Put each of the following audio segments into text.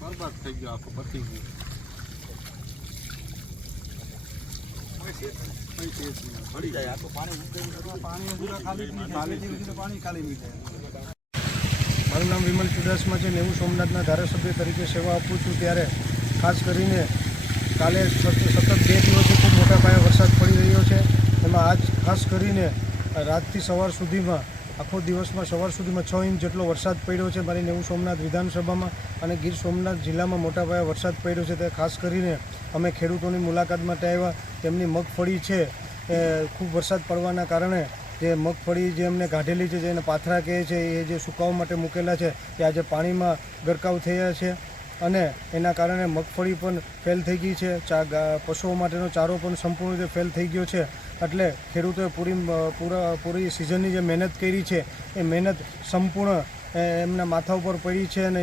બરબાદ થઈ ગયો, આખું પતી ગયું. મારું નામ વિમલ ચુડાસમા છે. નેવું સોમનાથના ધારાસભ્ય તરીકે સેવા આપું છું. ત્યારે ખાસ કરીને કાલે સતત 2 દિવસથી ખૂબ મોટા પાયે વરસાદ પડી રહ્યો છે. એમાં આજ ખાસ કરીને રાતથી સવાર સુધીમાં આખો દિવસમાં સવાર સુધીમાં 6 ઇંચ જેટલો વરસાદ પડ્યો છે મારી નેવું સોમનાથ વિધાનસભામાં. અને ગીર સોમનાથ જિલ્લામાં મોટા પાયે વરસાદ પડ્યો છે. તે ખાસ કરીને અમે ખેડૂતોની મુલાકાત માટે આવ્યા. તેમની મગફળી છે એ ખૂબ વરસાદ પડવાના કારણે જે મગફળી જે એમને કાઢેલી છે, જેને પાથરા કહે છે, એ જે સુકાવવા માટે મૂકેલા છે તે આજે પાણીમાં ગરકાવ થયા છે. અને એના કારણે મગફળી પણ ફેલ થઈ ગઈ છે. પશુઓ માટેનો ચારો પણ સંપૂર્ણ રીતે ફેલ થઈ ગયો છે. એટલે ખેડૂતોએ પૂરી સિઝનની જે મહેનત કરી છે એ મહેનત સંપૂર્ણ એમના માથા ઉપર પડી છે. અને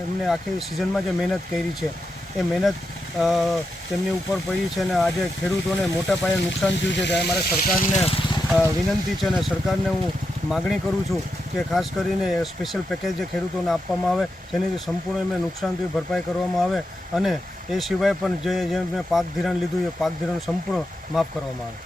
એમને આખી સિઝનમાં જે મહેનત કરી છે એ મહેનત તેમની ઉપર પડી છે. અને આજે ખેડૂતોને મોટા પાયે નુકસાન થયું છે. ત્યારે મારે સરકારને વિનંતી છે અને સરકારને હું માગણી કરું છું કે ખાસ કરીને સ્પેશિયલ પેકેજ જે ખેડૂતોને આપવામાં આવે, જેની સંપૂર્ણ એમને નુકસાન થયું ભરપાઈ કરવામાં આવે. અને એ સિવાય પણ જેમને પાક ધિરાણ લીધું એ પાક ધિરાણ સંપૂર્ણ માફ કરવામાં આવે.